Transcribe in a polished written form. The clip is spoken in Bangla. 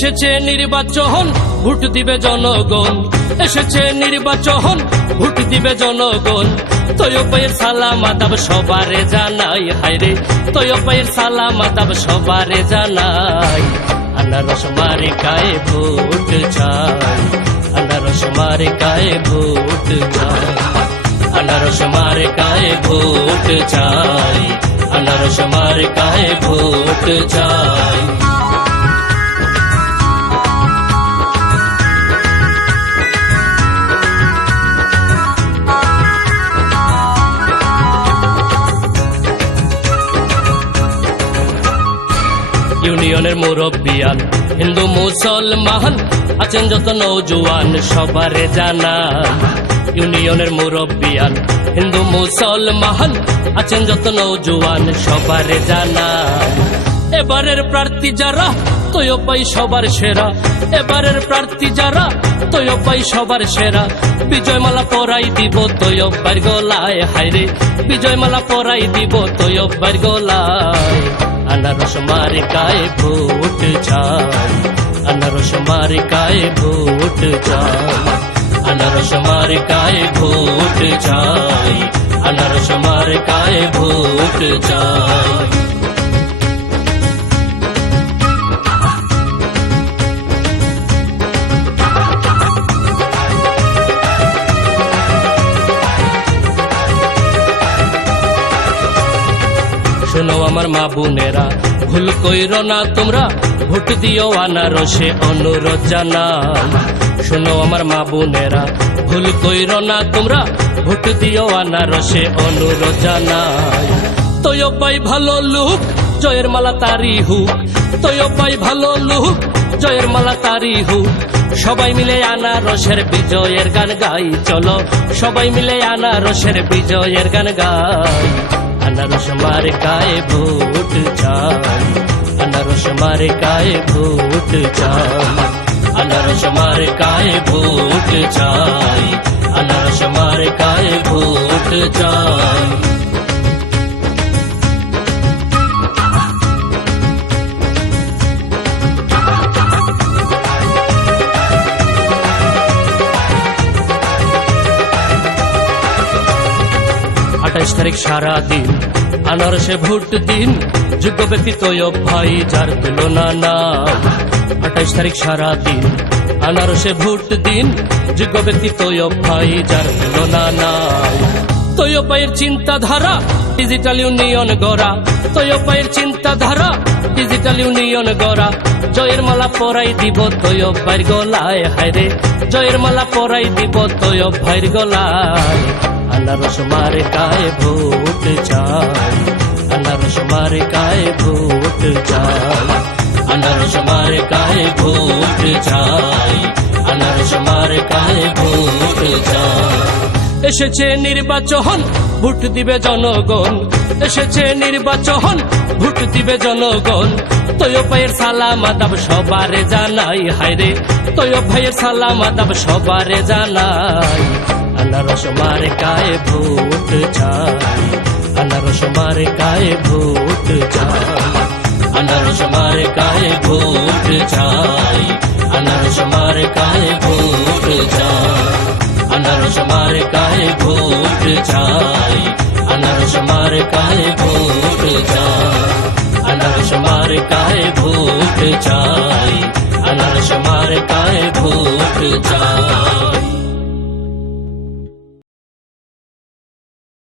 এসেছে নির্বাচন, ভোট দিবে জনগণ। এসেছে নির্বাচন, ভোট দিবে জনগণ। তৈয়বের সালাম আদাব সবারে জানাই, হায়রে তৈয়বের সালাম আদাব সবারে জানাই। আনারস মার্কায় ভোট চাই, আনারস মার্কায় ভোট চাই, আনারস মার্কায় ভোট চাই, আনারস মার্কায় ভোট চাই। ইউনিয়নের মুরব্বিয়ান হিন্দু মুসলমান আছেন যত নৌজওয়ান সবারে জানাই। ইউনিয়নের মুরব্বিয়ান হিন্দু মুসলমান আছেন যত নৌজওয়ান সবারে জানাই। এবারের প্রার্থী যারা তৈয়বাই সবার সেরা, এবারের প্রার্থী যারা তৈয়বাই সবার সেরা। বিজয়মালা পরাই দিব তৈয়বার গলায়, হায়রে বিজয়মালা পরাই দিব তৈয়বার গলায়। আনারস মার্কায় ভোট চাই, আনারস মার্কায় ভোট চাই, আনারস মার্কায় ভোট চাই, আনারস মার্কায় ভোট চাই। শোনো আমার মা বোনেরা, ভুল কইর না তোমরা, ভোট দিও আনারসে অনুরোধ জানাই। শোনো আমার মা বোনেরা, ভুল কইর না তোমরা, ভোট দিও আনারসে অনুরোধ জানাই। তৈয়বাই ভালো লোক, জয়ের মালা তারি হুক, তৈয়বাই ভালো লোক, জয়ের মালা তারি হুক। সবাই মিলে আনারসের বিজয়ের গান গাই, চলো সবাই মিলে আনারসের বিজয়ের গান গাই। আনারস মার্কায় ভোট চাই, আনারস মার্কায় ভোট চাই, আনারস মার্কায় ভোট চাই, আনারস মার্কায় ভোট চাই। 28 তারিখ সারাদিন আনারসে ভোট দিন, যোগ্য ব্যক্তি তৈয়ব ভাই যার তুলনা নাই। 28 তারিখ সারাদিন আনারসে ভোট দিন, যোগ্য ব্যক্তি তৈয়ব ভাই যার তুলনা নাই। তৈয়ব ভাইয়ের চিন্তাধারা ডিজিটাল ইউনিয়ন গড়া, তৈয়ব ভাইয়ের চিন্তাধারা ডিজিটাল ইউনিয়ন গড়া। জয়ের মালা পরাই দিব তৈয়ব ভাইয়ের গলায়, হায়রে জয়ের মালা পরাই দিব তৈয়ব ভাইয়ের গলায়। আনারস মার্কায় ভোট চাই, আনারস মার্কায় ভোট চাই, আনারস মার্কায় ভোট চাই, আনারস মার্কায় ভোট চাই। এসেছে নির্বাচন, ভোট দিবে জনগণ। এসেছে নির্বাচন, ভোট দিবে জনগণ। তৈয়ব ভাইয়ের সালাম আদাব সবারে জানাই, হায়রে তৈয়ব ভাইয়ের সালাম আদাব সবারে জানাই। আনারস মার্কায় ভোট চাই, আনারস মার্কায় ভোট চাই, আনারস মার্কায় ভোট চাই, আনারস মার্কায় ভোট চাই, আনারস মার্কায় ভোট চাই, আনারস মার্কায় ভোট চাই, আনারস মার্কায় ভোট চাই, আনারস মার্কায় ভোট চাই।